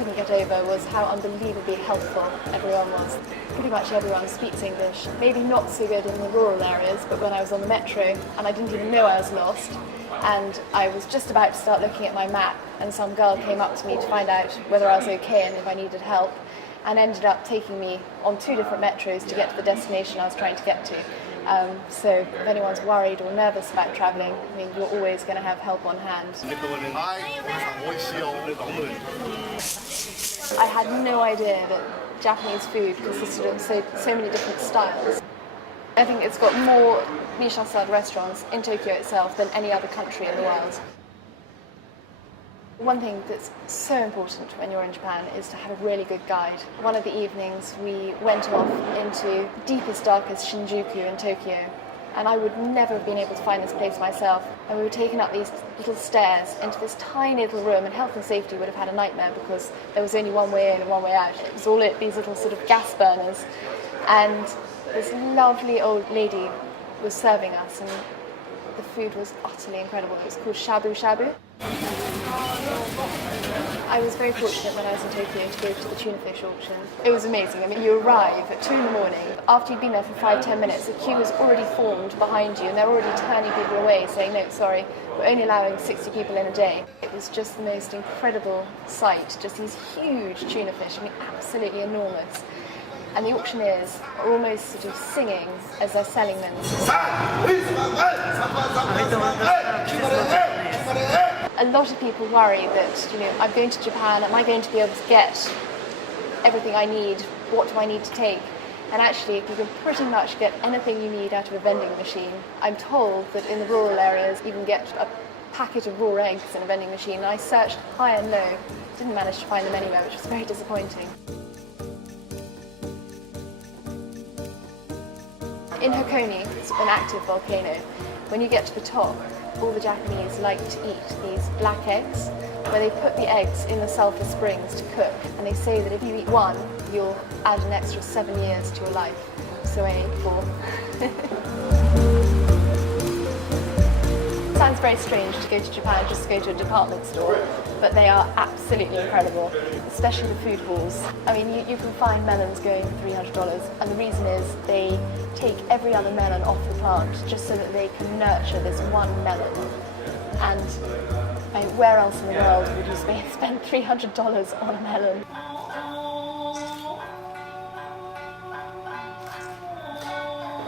couldn't get over was how unbelievably helpful everyone was. Pretty much everyone speaks English. Maybe not so good in the rural areas, but when I was on the metro and I didn't even know I was lost, and I was just about to start looking at my map, and some girl came up to me to find out whether I was okay and if I needed help, and ended up taking me on 2 different metros to get to the destination I was trying to get to. So if anyone's worried or nervous about travelling, I mean, you're always going to have help on hand. I had no idea that Japanese food consisted of so many different styles. I think it's got more Michelin-starred restaurants in Tokyo itself than any other country in the world. One thing that's so important when you're in Japan is to have a really good guide. One of the evenings we went off into the deepest, darkest Shinjuku in Tokyo, and I would never have been able to find this place myself. And we were taken up these little stairs into this tiny little room, and health and safety would have had a nightmare because there was only one way in and one way out. It was all at these little sort of gas burners. And this lovely old lady was serving us, and the food was utterly incredible. It was called shabu shabu. I was very fortunate when I was in Tokyo to go to the tuna fish auction. It was amazing. I mean, you arrive at 2 in the morning. After you've been there for 5-10 minutes, the queue was already formed behind you, and they're already turning people away, saying, no, sorry, we're only allowing 60 people in a day. It was just the most incredible sight, just these huge tuna fish, I mean, absolutely enormous. And the auctioneers are almost sort of singing as they're selling them. A lot of people worry that, I'm going to Japan, am I going to be able to get everything I need? What do I need to take? And actually, you can pretty much get anything you need out of a vending machine. I'm told that in the rural areas, you can get a packet of raw eggs in a vending machine. And I searched high and low, didn't manage to find them anywhere, which was very disappointing. In Hakone, it's an active volcano. When you get to the top, all the Japanese like to eat these black eggs, where they put the eggs in the sulfur springs to cook, and they say that if you eat one, you'll add an extra 7 years to your life. So I ate 4. Sounds very strange to go to Japan just to go to a department store, but they are absolutely incredible, especially the food halls. I mean, you can find melons going for $300, and the reason is they take every other melon off the plant just so that they can nurture this one melon. And I mean, where else in the world would you spend $300 on a melon?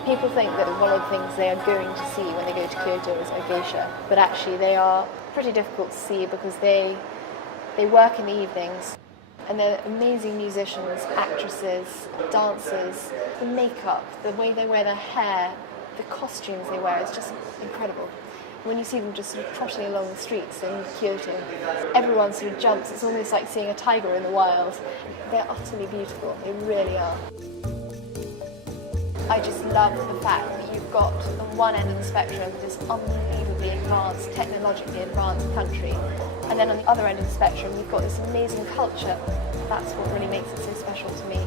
People think that one of the things they are going to see when they go to Kyoto is a geisha, but actually they are pretty difficult to see because they work in the evenings, and they're amazing musicians, actresses, dancers. The makeup, the way they wear their hair, the costumes they wear is just incredible. When you see them just sort of trotting along the streets in Kyoto, everyone sort of jumps. It's almost like seeing a tiger in the wild. They're utterly beautiful, they really are. I just love the fact that you've got on one end of the spectrum this unbelievably advanced, technologically advanced country, and then on the other end of the spectrum you've got this amazing culture. That's what really makes it so special to me.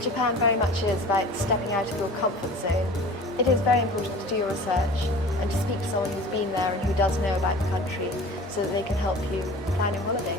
Japan very much is about stepping out of your comfort zone. It is very important to do your research and to speak to someone who's been there and who does know about the country so that they can help you plan your holiday.